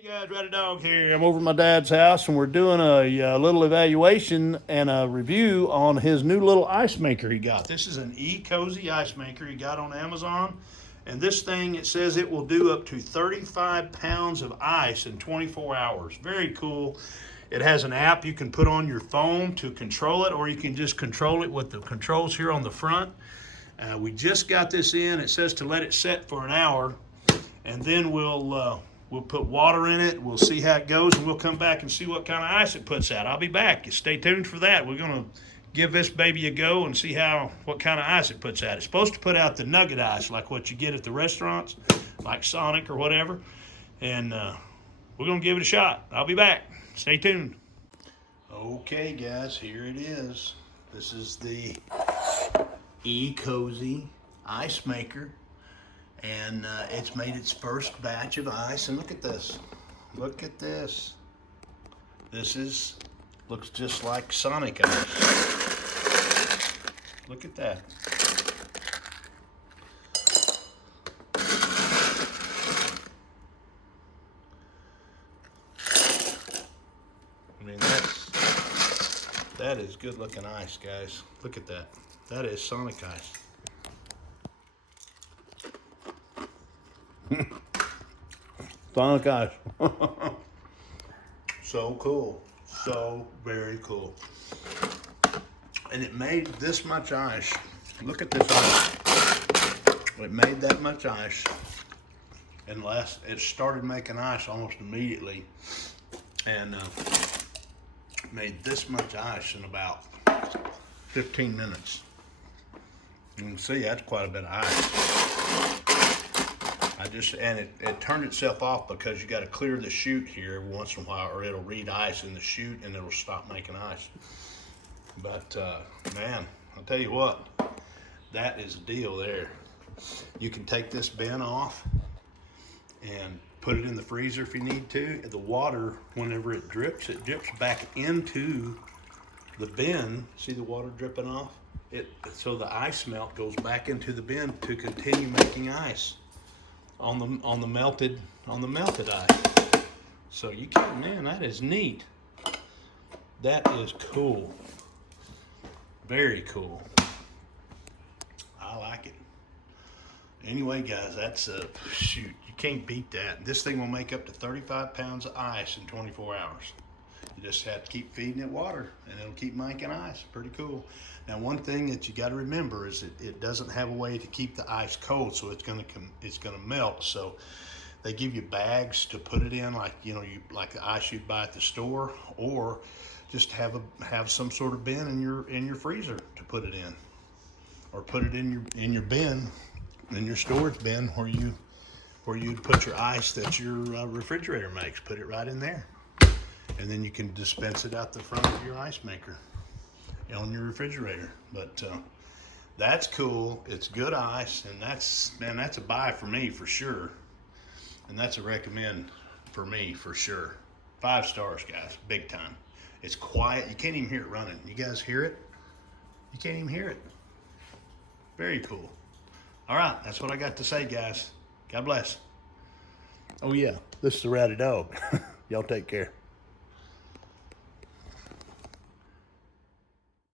Hey guys, Ratty Dog here. I'm over at my dad's house and we're doing a little evaluation and a review on his new little ice maker he got. This is an ECOZY Ice Maker he got on Amazon. And this thing, it says it will do up to 35 pounds of ice in 24 hours. Very cool. It has an app you can put on your phone to control it, or you can just control it with the controls here on the front. We just got this in. It says to let it set for an hour, and then we'll put water in it. We'll see how it goes, and we'll come back and see what kind of ice it puts out. I'll be back. Stay tuned for that. We're going to give this baby a go and see what kind of ice it puts out. It's supposed to put out the Nugget ice, like what you get at the restaurants, like Sonic or whatever. And we're going to give it a shot. I'll be back. Stay tuned. Okay, guys, here it is. This is the ECOZY Ice Maker. And it's made its first batch of ice, and look at this. Look at this. Looks just like Sonic ice. Look at that. I mean, that is good looking ice, guys. Look at that. That is Sonic ice. Sonic ice. So cool. So very cool. And it made this much ice. Look at this ice. It made that much ice. And it started making ice almost immediately. And made this much ice in about 15 minutes. You can see that's quite a bit of ice. And it turned itself off because you got to clear the chute here every once in a while, or it'll read ice in the chute and it'll stop making ice. But man, I'll tell you what, that is a deal there. You can take this bin off and put it in the freezer if you need to. The water, whenever it drips back into the bin. See the water dripping off? So the ice melt goes back into the bin to continue making ice on the melted ice. So man, that is neat. That is cool. Very cool. I like it. Anyway, guys, that's shoot, you can't beat that. This thing will make up to 35 pounds of ice in 24 hours. You just have to keep feeding it water and it'll keep making ice. Pretty cool. Now, one thing that you got to remember is it doesn't have a way to keep the ice cold, so it's gonna melt. So they give you bags to put it in, like like the ice you'd buy at the store, or just have some sort of bin in your freezer to put it in, or put it in your bin, in your storage bin where you put your ice that your refrigerator makes. Put it right in there. And then you can dispense it out the front of your ice maker on your refrigerator. But that's cool. It's good ice, and that's a buy for me for sure. And that's a recommend for me for sure. 5 stars, guys, big time. It's quiet. You can't even hear it running. You guys hear it? You can't even hear it. Very cool. All right, that's what I got to say, guys. God bless. Oh yeah, this is the Ratty Dog. Y'all take care.